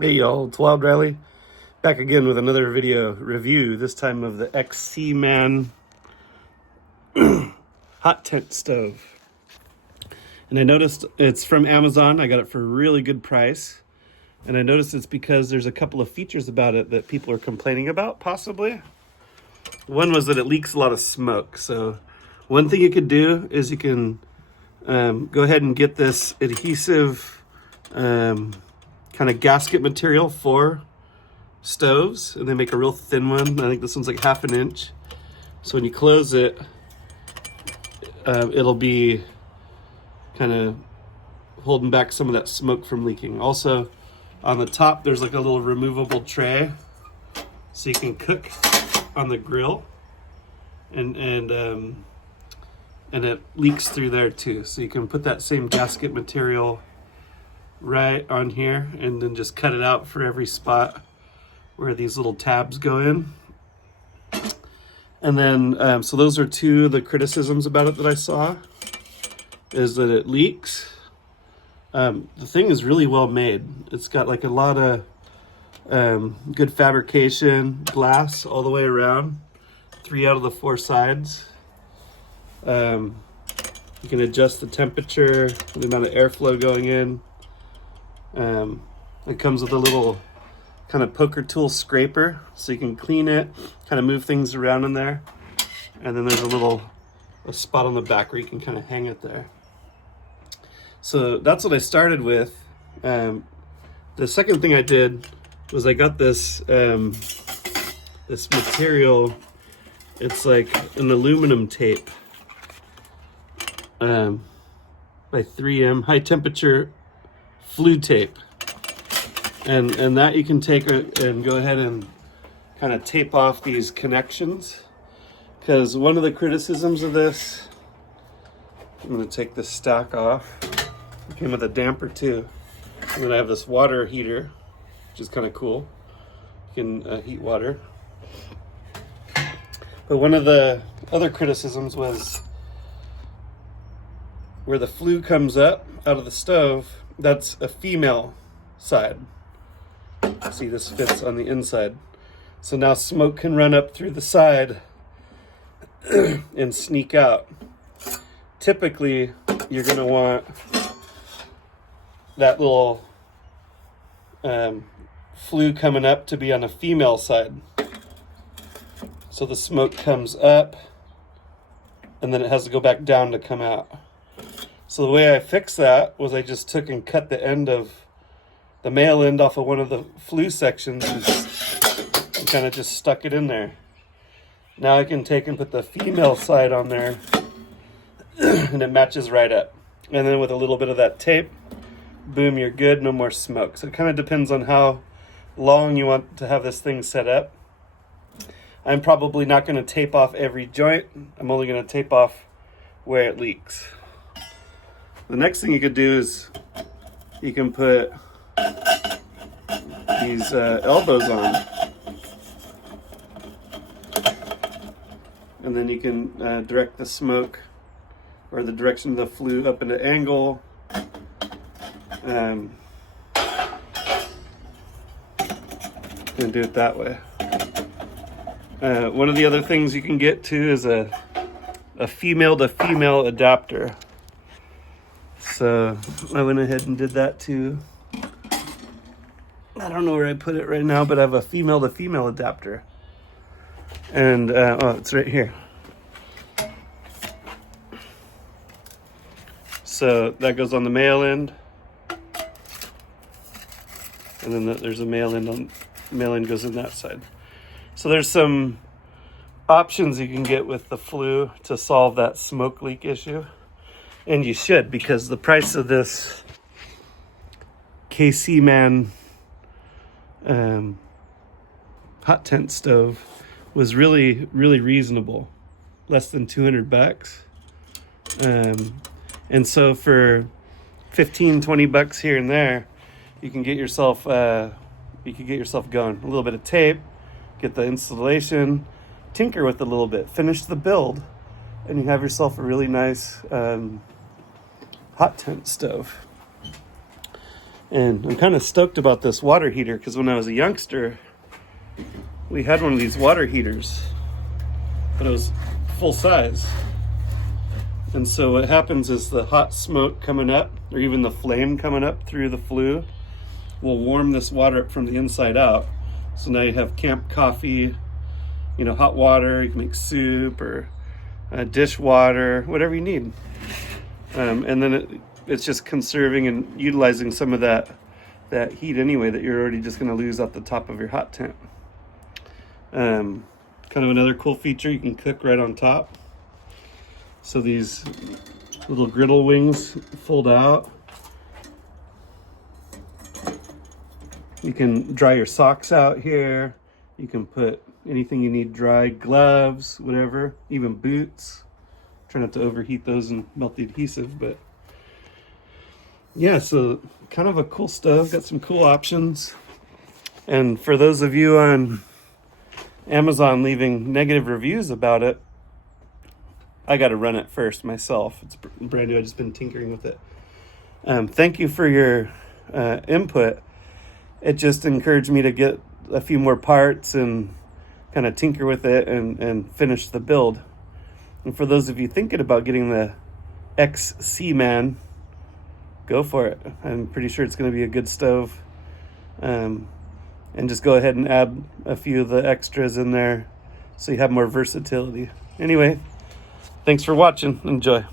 Hey y'all, it's Wild Riley, back again with another video review, this time of the XCMAN hot tent stove. And I noticed it's from Amazon. I got it for a really good price. And I noticed it's because there's a couple of features about it that people are complaining about, possibly. One was that it leaks a lot of smoke. So one thing you could do is you can go ahead and get this adhesive kind of gasket material for stoves, and they make a real thin one. I think this one's like 1/2 inch. So when you close it, it'll be kind of holding back some of that smoke from leaking. Also, on the top, there's like a little removable tray, so you can cook on the grill, and it leaks through there too. So you can put that same gasket material right on here and then just cut it out for every spot where these little tabs go in. And then so those are two of the criticisms about it that I saw, is that it leaks. The thing is really well made. It's got like a lot of good fabrication, glass all the way around, 3 out of the 4 sides. You can adjust the temperature, the amount of airflow going in. It comes with a little kind of poker tool scraper, so you can clean it, kind of move things around in there. And then there's a spot on the back where you can kind of hang it there. So that's what I started with. The second thing I did was I got this this material. It's like an aluminum tape by 3M, high temperature flue tape, and that you can take and go ahead and kind of tape off these connections, because one of the criticisms of this, I'm going to take this stack off. It came with a damper too, and then I have this water heater, which is kind of cool. You can heat water. But one of the other criticisms was where the flue comes up out of the stove, that's a female side. See, this fits on the inside. So now smoke can run up through the side and sneak out. Typically, you're gonna want that little flue coming up to be on a female side. So the smoke comes up and then it has to go back down to come out. So the way I fixed that was I just took and cut the end of the male end off of one of the flue sections and kind of just stuck it in there. Now I can take and put the female side on there and it matches right up. And then with a little bit of that tape, boom, you're good, no more smoke. So it kind of depends on how long you want to have this thing set up. I'm probably not going to tape off every joint. I'm only going to tape off where it leaks. The next thing you could do is you can put these elbows on, and then you can direct the smoke or the direction of the flue up into angle. And do it that way. One of the other things you can get too is a female to female adapter. So I went ahead and did that too. I don't know where I put it right now, but I have a female to female adapter. And oh, it's right here. So that goes on the male end. And then there's a male end goes in that side. So there's some options you can get with the flue to solve that smoke leak issue. And you should, because the price of this XCMAN hot tent stove was really, really reasonable. Less than $200. And so for $15-20 here and there, you can get yourself going. A little bit of tape, get the installation, tinker with it a little bit, finish the build, and you have yourself a really nice hot tent stove. And I'm kind of stoked about this water heater because when I was a youngster, we had one of these water heaters, but it was full size. And so what happens is the hot smoke coming up, or even the flame coming up through the flue, will warm this water up from the inside out. So now you have camp coffee, you know, hot water, you can make soup or dishwater, whatever you need. And then it's just conserving and utilizing some of that heat anyway that you're already just going to lose at the top of your hot tent. Kind of another cool feature, you can cook right on top. So these little griddle wings fold out. You can dry your socks out here. You can put anything you need dry, gloves, whatever, even boots. Try not to overheat those and melt the adhesive, but yeah, so kind of a cool stove, got some cool options. And for those of you on Amazon leaving negative reviews about it, I got to run it first myself. It's brand new. I've just been tinkering with it. Thank you for your input. It just encouraged me to get a few more parts and kind of tinker with it and finish the build. And for those of you thinking about getting the XCMAN, go for it. I'm pretty sure it's going to be a good stove. And just go ahead and add a few of the extras in there so you have more versatility. Anyway, thanks for watching. Enjoy.